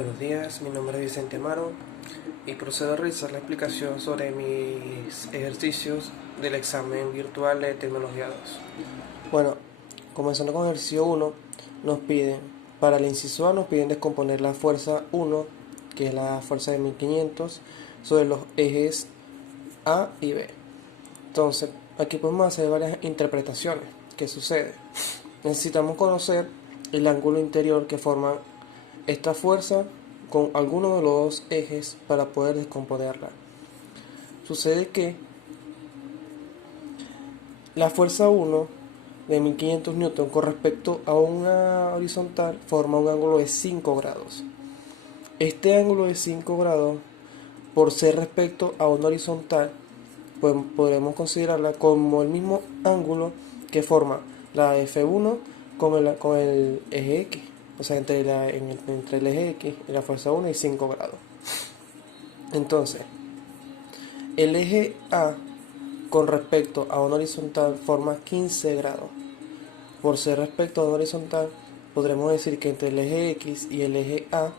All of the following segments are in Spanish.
Buenos días, mi nombre es Vicente Amaro y procedo a realizar la explicación sobre mis ejercicios del examen virtual de tecnología 2. Bueno, comenzando con el ejercicio 1, para el inciso A nos piden descomponer la fuerza 1, que es la fuerza de 1500, sobre los ejes A y B. Entonces, aquí podemos hacer varias interpretaciones. ¿Qué sucede? Necesitamos conocer el ángulo interior que forma esta fuerza con alguno de los dos ejes para poder descomponerla. Sucede que la fuerza 1 de 1500 newton con respecto a una horizontal forma un ángulo de 5 grados. Este ángulo de 5 grados, por ser respecto a una horizontal, pues podremos considerarla como el mismo ángulo que forma la F1 con el eje X, o sea, entre el eje X y la fuerza 1 y 5 grados. Entonces, el eje A con respecto a una horizontal forma 15 grados. Por ser respecto a una horizontal, podremos decir que entre el eje X y el eje A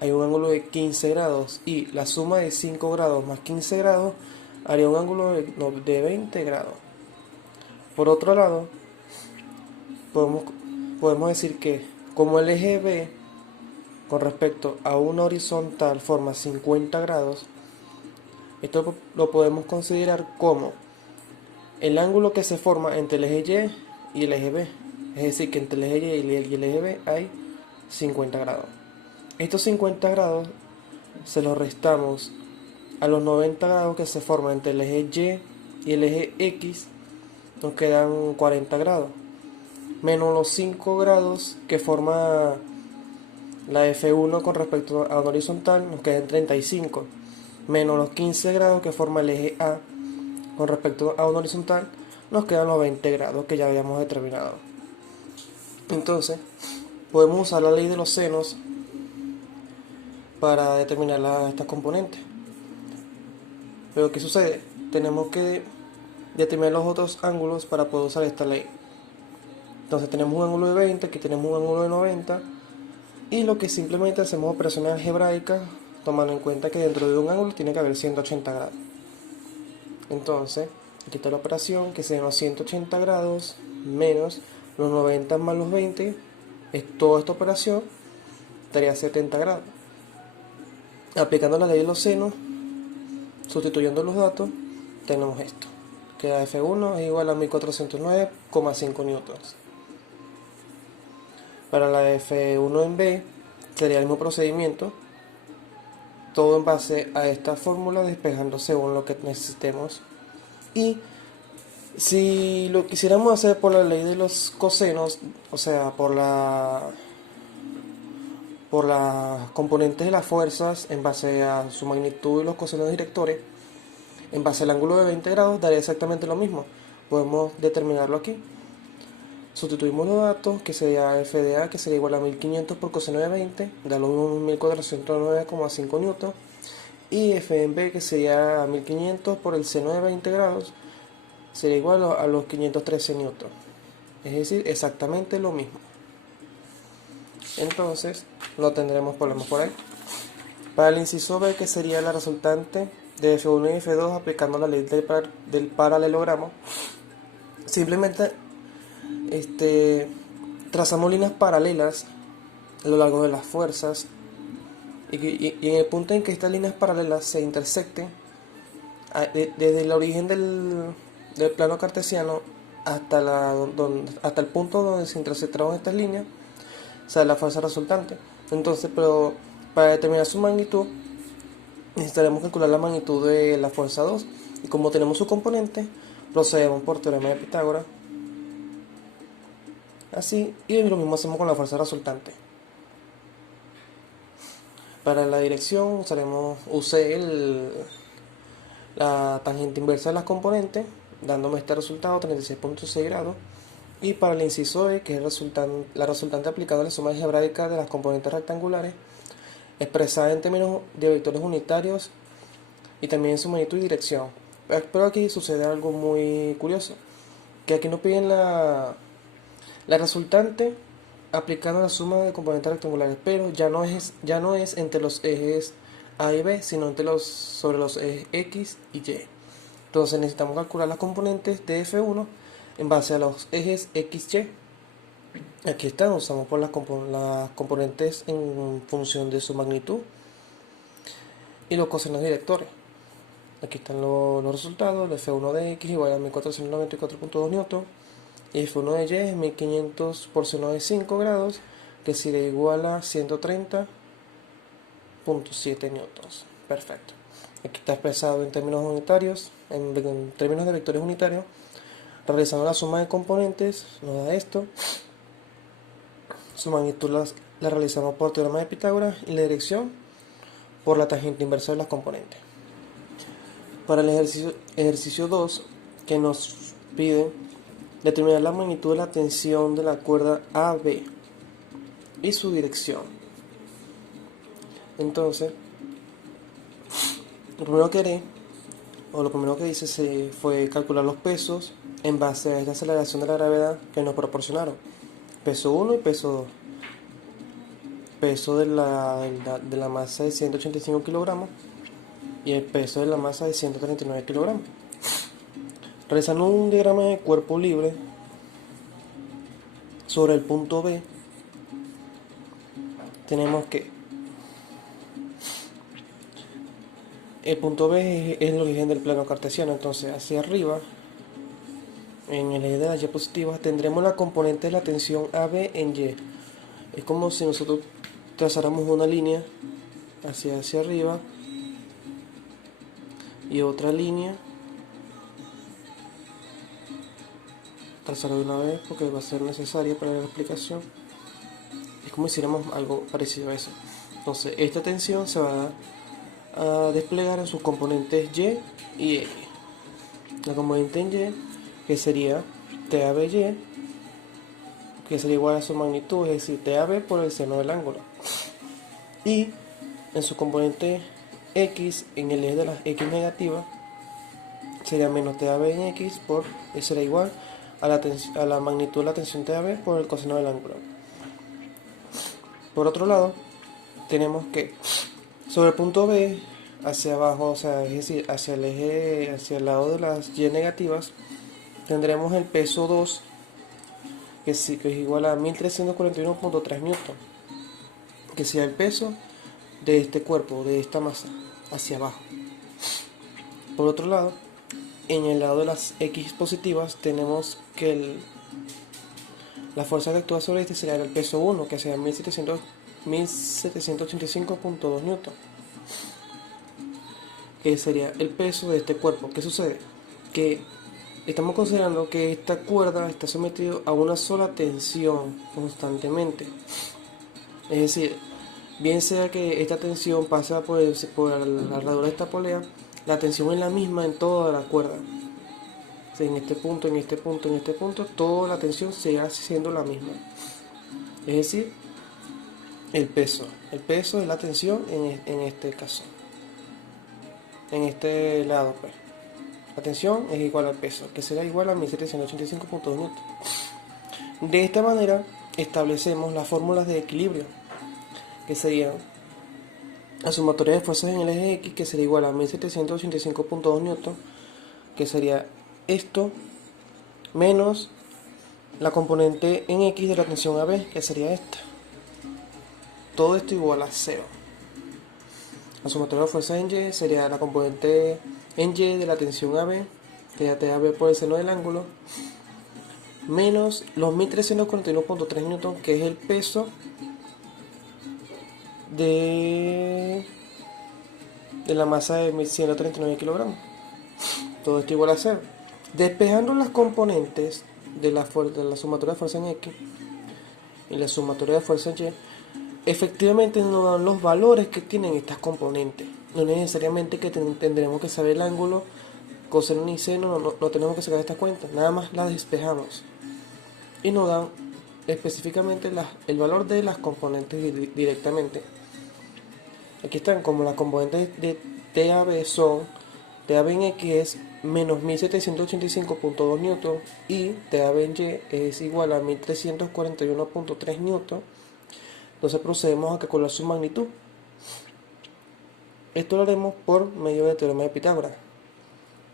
hay un ángulo de 15 grados y la suma de 5 grados más 15 grados haría un ángulo de 20 grados. Por otro lado, podemos, podemos decir que como el eje B con respecto a una horizontal forma 50 grados, esto lo podemos considerar como el ángulo que se forma entre el eje Y y el eje B. Es decir, que entre el eje Y y el eje B hay 50 grados. Estos 50 grados se los restamos a los 90 grados que se forman entre el eje Y y el eje X, nos quedan 40 grados. Menos los 5 grados que forma la F1 con respecto a una horizontal, nos quedan 35. Menos los 15 grados que forma el eje A con respecto a una horizontal, nos quedan los 20 grados que ya habíamos determinado. Entonces, podemos usar la ley de los senos para determinar estas componentes. Pero ¿qué sucede? Tenemos que determinar los otros ángulos para poder usar esta ley. Entonces tenemos un ángulo de 20, aquí tenemos un ángulo de 90, y lo que simplemente hacemos operaciones algebraicas tomando en cuenta que dentro de un ángulo tiene que haber 180 grados. Entonces, aquí está la operación, que serían los 180 grados menos los 90 más los 20, es toda esta operación, daría 70 grados. Aplicando la ley de los senos, sustituyendo los datos, tenemos esto, que la F1 es igual a 1409,5 newtons. Para la F1 en B sería el mismo procedimiento, todo en base a esta fórmula, despejando según lo que necesitemos. Y si lo quisiéramos hacer por la ley de los cosenos, o sea, por las componentes de las fuerzas en base a su magnitud y los cosenos directores, en base al ángulo de 20 grados, daría exactamente lo mismo. Podemos determinarlo aquí. Sustituimos los datos, que sería f de A, que sería igual a 1500 por coseno de 20, da lo mismo 1409,5 newton. Y f en B, que sería 1500 por el seno de 20 grados, sería igual a los 513 newton. Es decir, exactamente lo mismo. Entonces, no tendremos problemas por ahí. Para el inciso B, que sería la resultante de F1 y F2 aplicando la ley del paralelogramo, simplemente trazamos líneas paralelas a lo largo de las fuerzas y en el punto en que estas líneas paralelas se intersecten, desde el origen del plano cartesiano hasta el punto donde se intersectaron estas líneas, sale la fuerza resultante. Entonces, pero para determinar su magnitud, necesitaremos calcular la magnitud de la fuerza 2. Y como tenemos su componente, procedemos por teorema de Pitágoras. Así, y lo mismo hacemos con la fuerza resultante. Para la dirección usé la tangente inversa de las componentes, dándome este resultado, 36,6 grados. Y para el inciso E, que es la resultante aplicada a la suma algebraica de las componentes rectangulares, expresada en términos de vectores unitarios y también en su magnitud y dirección. Pero aquí sucede algo muy curioso, que aquí nos piden la resultante aplicando la suma de componentes rectangulares, pero ya no es entre los ejes A y B, sino sobre los ejes X y Y. Entonces necesitamos calcular las componentes de F1 en base a los ejes X, Y. Aquí están, usamos por las componentes en función de su magnitud y los coseno directores. Aquí están los resultados. El F1 de X igual a 1494.2 newton y F1 de Y es 1500 por seno de 5 grados, que sería igual a 130.7 newtons. Perfecto. Aquí está expresado en términos unitarios, en términos de vectores unitarios. Realizando la suma de componentes nos da esto. Su magnitud la realizamos por teorema de Pitágoras y la dirección por la tangente inversa de las componentes. Para el ejercicio 2, que nos pide determinar la magnitud de la tensión de la cuerda AB y su dirección. Entonces, lo primero que hice fue calcular los pesos en base a esta aceleración de la gravedad que nos proporcionaron. Peso 1 y peso 2. Peso de la masa de 185 kilogramos y el peso de la masa de 139 kilogramos. Realizando un diagrama de cuerpo libre sobre el punto B, tenemos que el punto B es el origen del plano cartesiano. Entonces hacia arriba, en el eje de las Y positivas, tendremos la componente de la tensión AB en Y. Es como si nosotros trazáramos una línea hacia arriba y otra línea. Trazarlo de una vez porque va a ser necesaria para la explicación. Es como si hiciéramos algo parecido a eso. Entonces esta tensión se va a desplegar en sus componentes Y y X. La componente en Y, que sería TABY, que sería igual a su magnitud, es decir, TAB por el seno del ángulo. Y en su componente X, en el eje de las X negativas, sería menos TAB en X será igual a la magnitud de la tensión TAB por el coseno del ángulo. Por otro lado, tenemos que sobre el punto B hacia abajo, o sea, es decir, hacia el eje, hacia el lado de las Y negativas, tendremos el peso 2, que es igual a 1341.3 newton, que sea el peso de este cuerpo, de esta masa, hacia abajo. Por otro lado, en el lado de las X positivas tenemos que la fuerza que actúa sobre este será el peso 1, que será 1785.2 newton, que sería el peso de este cuerpo. ¿Qué sucede? Que estamos considerando que esta cuerda está sometida a una sola tensión constantemente. Es decir, bien sea que esta tensión pasa por alrededor de esta polea, la tensión es la misma en toda la cuerda. O sea, en este punto, en este punto, en este punto, toda la tensión sigue siendo la misma. Es decir, el peso de la tensión en este caso. En este lado, pues. La tensión es igual al peso, que será igual a 1785.2 newton. De esta manera establecemos las fórmulas de equilibrio, que serían la sumatoria de fuerzas en el eje X, que sería igual a 1785.2 newton, que sería esto, menos la componente en X de la tensión AB, que sería esta. Todo esto igual a 0. La sumatoria de fuerzas en Y sería la componente en Y de la tensión AB, que ya TAB por el seno del ángulo, menos los 1341.3 newton, que es el peso de la masa de 1139 kilogramos. Todo esto igual a 0. Despejando las componentes de la sumatoria de fuerza en X y la sumatoria de fuerza en Y, efectivamente nos dan los valores que tienen estas componentes. No necesariamente que tendremos que saber el ángulo, coseno ni seno, no tenemos que sacar estas cuentas, nada más las despejamos. Y nos dan específicamente el valor de las componentes directamente. Aquí están, como las componentes de TAB son TA en X es menos 1785.2 newton y TA en Y es igual a 1341.3 newton. Entonces procedemos a calcular su magnitud. Esto lo haremos por medio del teorema de Pitágoras.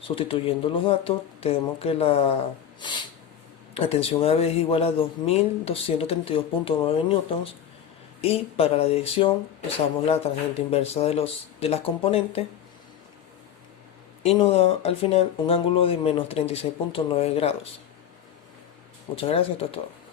Sustituyendo los datos, tenemos que la tensión AB es igual a 2232.9 newtons y para la dirección usamos la tangente inversa de las componentes y nos da al final un ángulo de menos 36.9 grados. Muchas gracias, esto es todo.